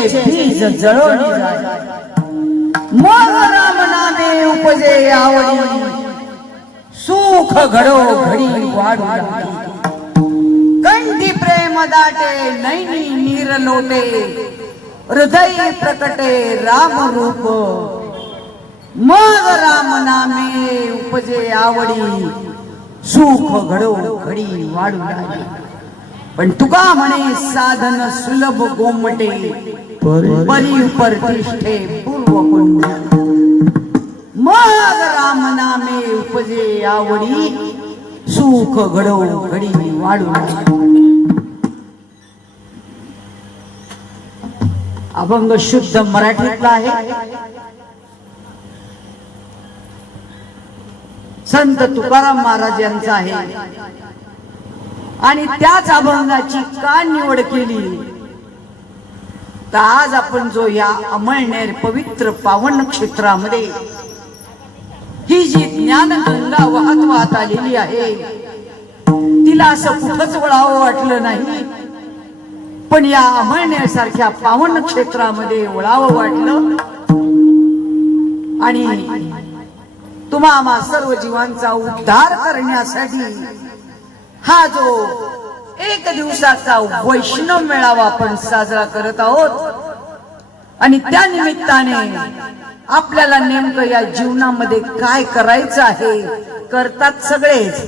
इच्छेचे बीज जळवली जाय। मग राम नामे उपजे आवडी, सुख घडो घडी वाढू लागे। कंठी प्रेम दाटे नैनी नीर लोटे, हृदय प्रकटे राम रूप। मग राम नामे उपजे आवडी, सुख घडो घडी वाढू लागे। पण तुका म्हणे साधन सुलभ गोमटे, परी प्रतिष्ठे पूर्व कुंड। मग राम नामे उपजे आवडी, सुख घडो घडी वाढू लागे। अभंग शुद्ध मराठीतला आहे। संत तुकाराम महाराज यांचा आहे आणि त्याच अभंगाची का निवड केली तर आज आपण जो या अमळनेर पवित्र पावन क्षेत्रामध्ये ही जी ज्ञानगंगा वाहत वाहत आलेली आहे, तिला असं कुठंच वळावं वाटलं नाही, पण या अमळनेर सारख्या पावन क्षेत्रामध्ये वळावं वाटलं। आणि तुम्हा आम्हा सर्व जीवांचा उद्धार करण्यासाठी हा जो एक दिवसाचा वैष्णव मेळावा आपण साजरा करत आहोत। आणि त्या निमित्ताने आपल्याला नेमकं या जीवनामध्ये काय करायचं आहे, करतात सगळेच,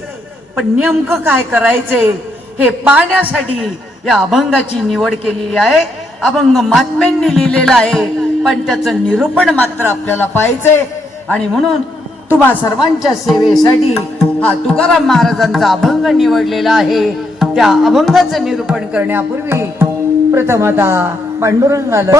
पण नेमकं काय करायचंय हे पाहण्यासाठी या अभंगाची निवड केलेली आहे। अभंग महात्म्यांनी लिहिलेला आहे, पण त्याचं निरूपण मात्र आपल्याला पाहिजे। आणि म्हणून तुम्हा सर्वांच्या सेवेसाठी हा तुकाराम महाराजांचा अभंग निवडलेला आहे। त्या अभंगाचं निरूपण करण्यापूर्वी प्रथमता पांडुरंगाला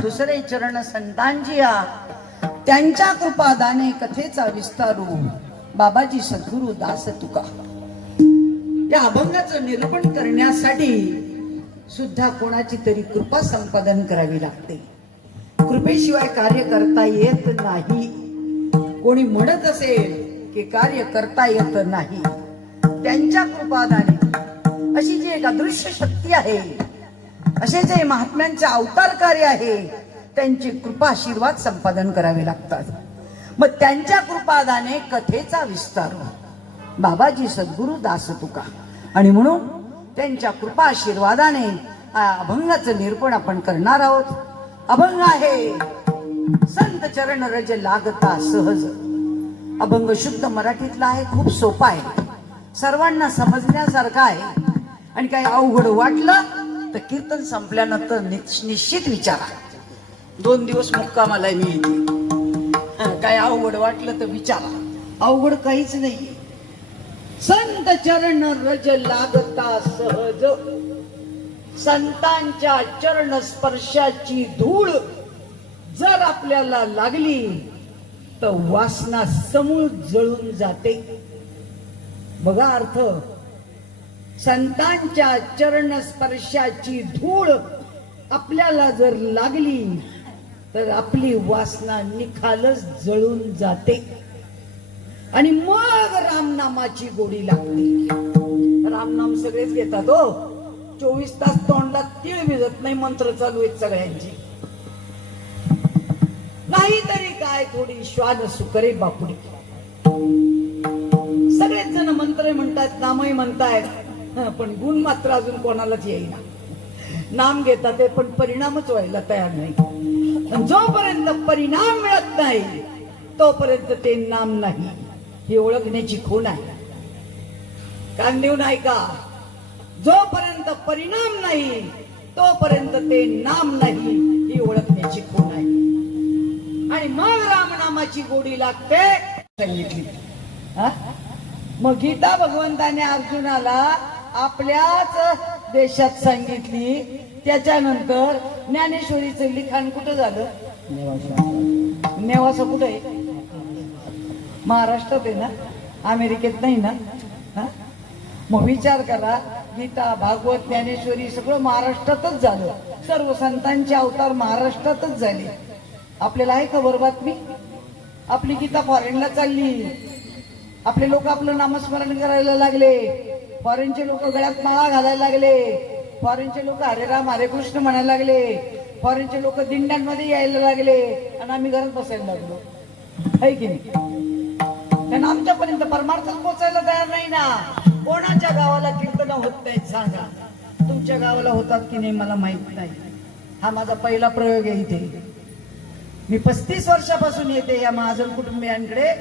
दुसरे चरण संतांजिया, त्यांच्या कृपादाने कथेचा विस्तारू बाबाजी सद्गुरु दास तुका। या अभंगाचं निरूपण करण्यासाठी सुद्धा कोणाची तरी कृपा संपादन करावी लागते। कृपेशिवाय कार्य करता येत नाही। कोणी म्हणत असेल की कार्य करता येत नाही, त्यांच्या कृपादाने अशी जी एक अदृश्य शक्ती आहे, असे जे महात्म्यांचे अवतार कार्य आहे, त्यांची कृपा आशीर्वाद संपादन करावे लागतात। मग त्यांच्या कृपादाने कथेचा विस्तार बाबाजी सद्गुरु दास तुका। आणि म्हणून त्यांच्या कृपा आशीर्वादाने अभंगाचं निरूपण आपण करणार आहोत। अभंग आहे संत चरण रज लागता सहज। अभंग शुद्ध मराठीतला आहे, खूप सोपा आहे, सर्वांना समजण्यासारखा आहे। आणि काही अवघड वाटलं तर कीर्तन संपल्यानंतर निश्चित विचारा, 2 दिवस मुक्कामाला मी येते। काय अवघड वाटलं तर विचारा, अवघड काहीच नाही। संत चरण रज लागता सहज, संतांच्या चरण स्पर्शाची धूळ जर आपल्याला लागली तर वासना समूळ जळून जाते। बघा अर्थ, संतांच्या चरण स्पर्शाची धूळ आपल्याला जर लागली तर आपली वासना निखालच जळून जाते आणि मग रामनामाची गोडी लागते। रामनाम सगळेच घेतात हो, 24 तास तोंडात तीळ भिजत नाही, मंत्र चालू आहेत सगळ्यांची. नाहीतरी काय थोडी श्वान सुकरे बापुडी. सगळेच जण मंत्र म्हणतात, नामही म्हणतायत, पण गुण मात्र अजून कोणालाच येईना. नाम घेतात ते पण परिणामच व्हायला तयार नाही. जोपर्यंत परिणाम मिळत नाही तोपर्यंत ते नाम नाही, ही ओळखण्याची खूण आहे. कान देऊन ऐका, जोपर्यंत परिणाम नाही तोपर्यंत ते नाम नाही, ही ओळखण्याची खूण आहे. आणि मग रामनामाची गोडी लागते सांगितली. मग गीता भगवंताने अर्जुनाला आपल्याच देशात सांगितली. त्याच्यानंतर ज्ञानेश्वरीचं लिखाण कुठं झालं? नेवासा कुठं आहे? महाराष्ट्रात आहे ना, अमेरिकेत नाही ना. मग विचार करा, गीता भागवत ज्ञानेश्वरी सगळं महाराष्ट्रातच झालं. सर्व संतांचे अवतार महाराष्ट्रातच झाले. आपल्याला आहे खबर बातमी? आपली गीता फॉरेनला चालली. आपले लोक आपलं नामस्मरण करायला लागले. फॉरेनचे लोक गळ्यात माळा घालायला लागले. फॉरेनचे लोक हरे राम हरे कृष्ण म्हणायला लागले. फॉरेनचे लोक दिंड्यांमध्ये यायला लागले आणि आम्ही घरात बसायला लागलो. आहे की नाही? कारण आमच्यापर्यंत परमार्थच पोचायला तयार नाही ना. कोणाच्या गावाला कीर्तन होत नाहीत सांगा? तुमच्या गावाला होतात की नाही मला माहित नाही. हा माझा पहिला प्रयोग आहे इथे. मी 35 वर्षापासून येते या महाजन कुटुंबियांकडे,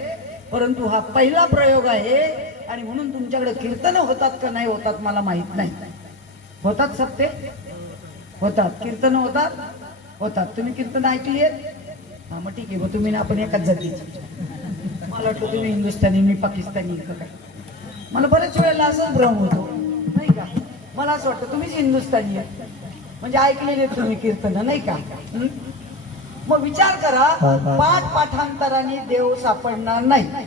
परंतु हा पहिला प्रयोग आहे. आणि म्हणून तुमच्याकडे कीर्तन होतात का नाही होतात मला माहित नाही. होतात सत्य? होतात. कीर्तन होतात? होतात. तुम्ही कीर्तन ऐकली आहेत? हा मग ठीक आहे. मग तुम्ही ना आपण एकाच जातीचे. मला वाटतं तुम्ही हिंदुस्थानी मी पाकिस्तानी का काय. मला बऱ्याच वेळेला असंच भ्रम होतो नाही का. मला असं वाटतं तुम्हीच हिंदुस्थानी आहे म्हणजे ऐकलेले तुम्ही कीर्तन नाही का. मग विचार करा, पाठ पाठांतराने देव सापडणार नाही,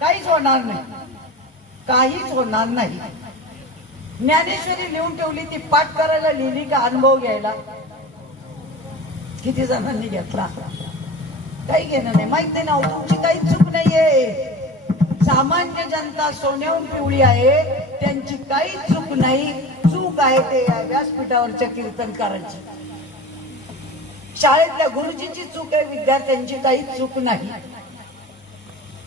काहीच होणार नाही, काहीच होणार नाही. ज्ञानेश्वरी लिहून ठेवली, ती पाठ करायला लिहिली का अनुभव घ्यायला किती जणांनी घेतला? काही घेणं नाही. माहित नाही ना, तुमची काही चूक नाहीये. सामान्य जनता सोन्याहून पिवळी आहे, त्यांची काहीच चूक नाही. चूक आहे ते व्यासपीठावरच्या कीर्तनकारांची. शाळेतल्या गुरुजीची चूक आहे, विद्यार्थ्यांची काहीच चूक नाही.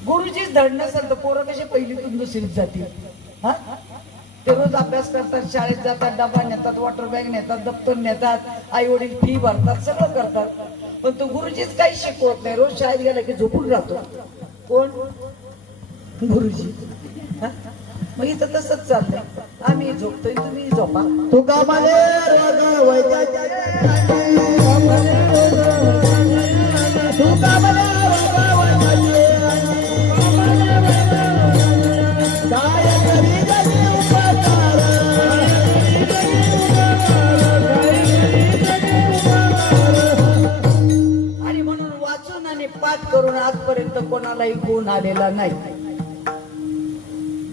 गुरुजीच धड नसेल तर पोरं कशी पहिलीतून दुसरीत जातील? हा, ते रोज अभ्यास करतात, शाळेत जातात, डबा नेतात, वॉटर बॅग नेतात, दप्तर नेतात, आई वडील फी भरतात, सगळं करतात. पण तो गुरुजीच काही शिकवत नाही. रोज शाळेत गेला की झोपून राहतो. कोण? गुरुजी. मग इथं तसंच चाललंय. आम्ही झोपतोय, तुम्ही झोपा. तू कामाले आणि म्हणून वाचून आणि पाठ करून आजपर्यंत कोणालाही गुण आलेला नाही.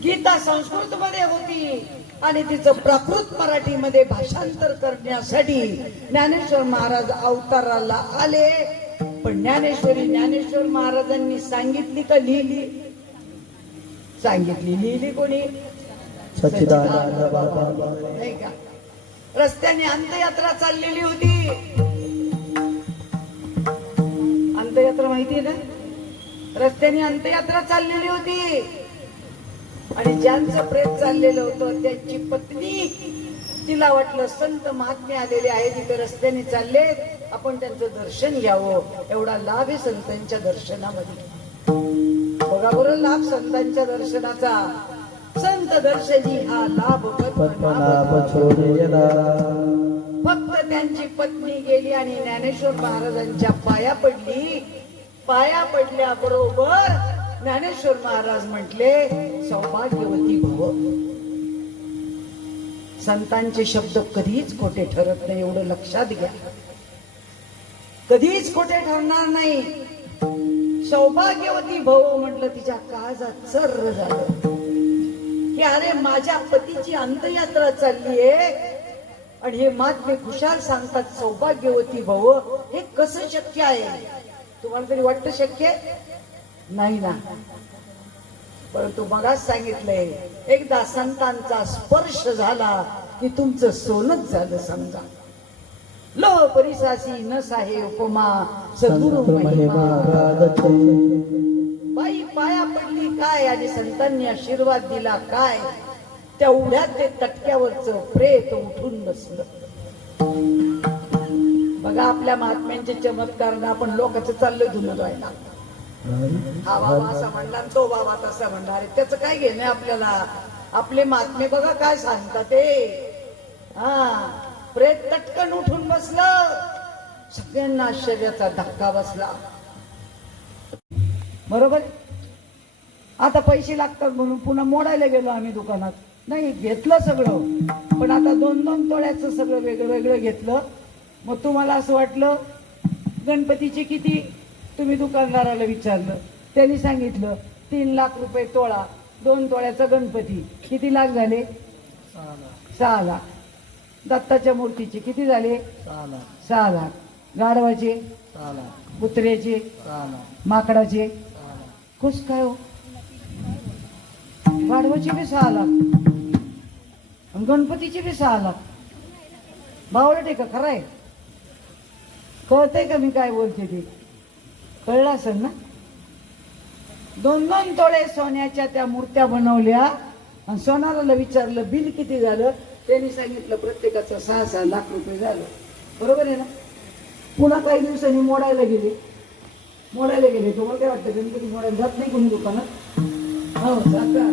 गीता संस्कृत मध्ये होती आणि तिचं प्राकृत मराठीमध्ये भाषांतर करण्यासाठी ज्ञानेश्वर महाराज अवताराला आले. पण ज्ञानेश्वर महाराजांनी सांगितली का लिहिली? सांगितली. लिहिली कोणी? सच्चिदानंद बाबा. नाही का. रस्त्याने अंत्ययात्रा चाललेली होती. अंत्ययात्रा माहितीये ना? रस्त्याने अंत्ययात्रा चाललेली होती आणि ज्यांचं प्रेत चाललेलं होतं त्यांची पत्नी, तिला वाटलं संत महात्मे आलेले आहेत, तिथे रस्त्याने चालले, आपण त्यांचं दर्शन घ्यावं. एवढा लाभ आहे संतांच्या दर्शनामध्ये. बघा बरं लाभ संतांच्या दर्शनाचा. संत दर्शनी हा लाभ फक्त त्यांची पत्नी गेली आणि ज्ञानेश्वर महाराजांच्या पाया पडली. पाया पडल्याबरोबर ज्ञानेश्वर महाराज म्हटले, सौभाग्यवती भव. संतांचे शब्द कधीच खोटे ठरत नाही, एवढं लक्षात घ्या. कधीच खोटे ठरणार नाही. सौभाग्यवती भव म्हटलं, तिच्या काळजात सर्र झालं की अरे माझ्या पतीची अंत्ययात्रा चाललीये आणि हे महात्मे खुशाल सांगतात सौभाग्यवती भव. हे कसं शक्य आहे? तुम्हाला तरी वाटतं शक्य नाही ना. परंतु मगाच सांगितलंय, एकदा संतांचा स्पर्श झाला की तुमचं सोनच झालं समजा. लो परिसासी न साहे उपमा सद्गुरु महिमा. महिमा गाजते. बाई पाया पडली काय आणि संतांनी आशीर्वाद दिला काय. त्या उड्यात ते तटक्यावरचं प्रेत उठून बसलं. बघा आपल्या महात्म्यांचे चमत्कार आपण लोकांचं चाललंय धुणं धुवायला. हा बाबा असा म्हणला तो बाबा तसा म्हणणार त्याचं काय घेणं आपल्याला. आपले महात्मे बघा काय सांगतात ते. हा प्रेत तटकन उठून बसलं. सगळ्यांना आश्चर्याचा धक्का बसला. बरोबर. आता पैसे लागतात म्हणून पुन्हा मोडायला गेलो आम्ही दुकानात. नाही घेतलं सगळं पण आता 2-2 तोळ्याचं सगळं वेगळं वेगळं घेतलं. मग तुम्हाला असं वाटलं गणपतीचे किती. तुम्ही दुकानदाराला विचारलं त्यांनी सांगितलं 3 लाख रुपये तोळा. 2 तोळ्याचा गणपती किती लाख झाले. 6 लाख. दत्ताच्या मूर्तीचे किती झाले 6 लाख. गाढवाचे 6 लाख. कुत्र्याचे 6 लाख. माकडाचे कस काय हो. गाढवाचे बी 6 लाख आणि गणपतीचे बी 6 लाख. बावळट आहे का खरं आहे. कळतंय का मी काय बोलते ते. कळलं असेल ना. 2-2 तोळे सोन्याच्या त्या मूर्त्या बनवल्या आणि सोनाराला विचारलं बिल किती झालं. त्यांनी सांगितलं प्रत्येकाचं 6-6 लाख रुपये झालं. बरोबर आहे ना. पुन्हा काही दिवसांनी मोडायला गेले. तुम्हाला काय वाटतं गणपती मोडायला जात नाही कोणी दुकानात. हो जाता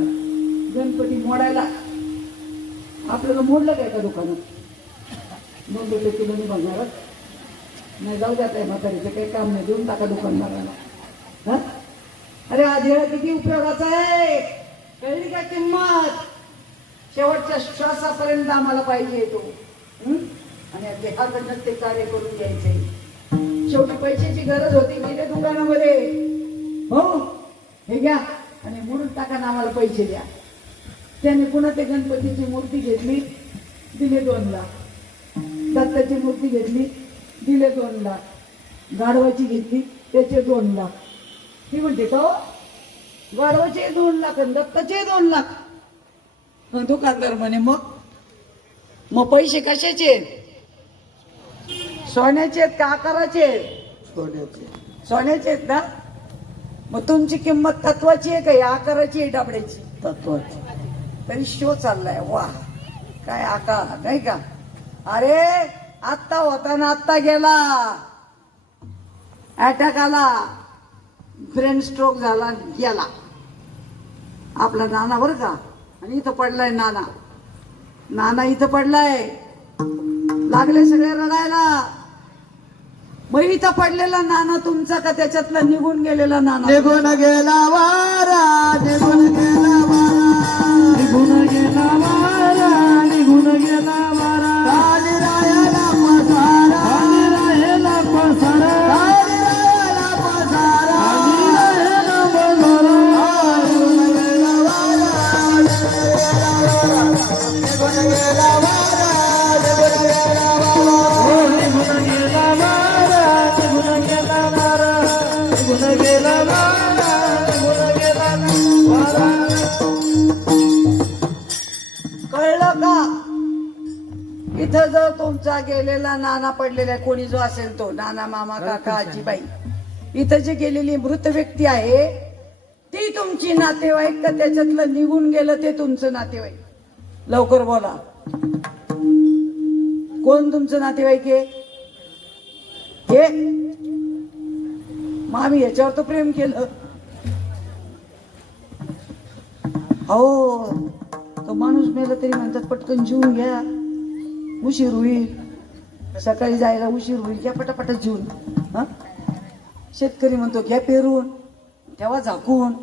गणपती मोडायला. आपल्याला मोडलं काय का दुकानात. मग बोलले तुला नाही बघणार नाही जाऊ द्या म्हातारीचं काही काम नाही देऊन टाका दुकानदाराला. हा अरे हा देह किती उपयोगाचा आहे. कळली का किंमत. शेवटच्या श्वासापर्यंत आम्हाला पाहिजे तो. आणि देहाकडनं ते कार्य करून घ्यायचे. शेवटी पैशाची गरज होती गेले दुकानामध्ये. हो हे घ्या आणि म्हणून टाका ना आम्हाला पैसे द्या. त्याने पुन्हा ते गणपतीची मूर्ती घेतली दिले 2 लाख. दत्ताची मूर्ती घेतली दिले 2 लाख. गाढवाची घेतली त्याचे 2 लाख. ती म्हणते का गाढवाचे 2 लाख आणि दत्ताचे 2 लाख. दुकानदार म्हणे मग पैसे कशाचे. सोन्याचे आहेत का आकाराचे आहेत. सोन्याचे. सोन्याचे आहेत ना. मग तुमची किंमत तत्वाची आहे का या आकाराची आहे डाबड्याची. तत्वाचे. तरी शो चाललाय. वा काय आकार नाही का. अरे आत्ता होता ना आत्ता गेला. अटॅक आला ब्रेन स्ट्रोक झाला गेला. आपला नाना बरं का. आणि इथं पडलाय नाना इथं पडलाय. लागले सगळे रडायला. मग इथं पडलेला नाना तुमचा का त्याच्यातला निघून गेलेला नाना. निघून गेला वारा. निघून गेला वारा. निघून गेला वारा. निघून गेला वारा. काली रायाला पसारा. काली रायाला पसारा. काली रायाला पसारा. काली रायाला पसारा. निघून गेला वारा. निघून गेला वारा. निघून गेला वारा. निघून गेला वारा. निघून गेला वारा. निघून गेला वारा. निघून गेला वारा. कळलं का. इथं जर तुमचा गेलेला नाना पडलेला कोणी जो असेल तो नाना मामा काका आजीबाई. इथं जी गेलेली मृत व्यक्ती आहे ती तुमची नातेवाईक का त्याच्यातलं निघून गेलं ते तुमचं नातेवाईक. लवकर बोला कोण तुमचं नातेवाईक आहे. हे मग आम्ही याच्यावर तर प्रेम केलं. हो तो माणूस मेला तरी म्हणतात पटकन जीवन घ्या उशीर होईल. सकाळी जायला उशीर होईल घ्या पटापट जीवन. शेतकरी म्हणतो घ्या पेरून ठेवा झाकून.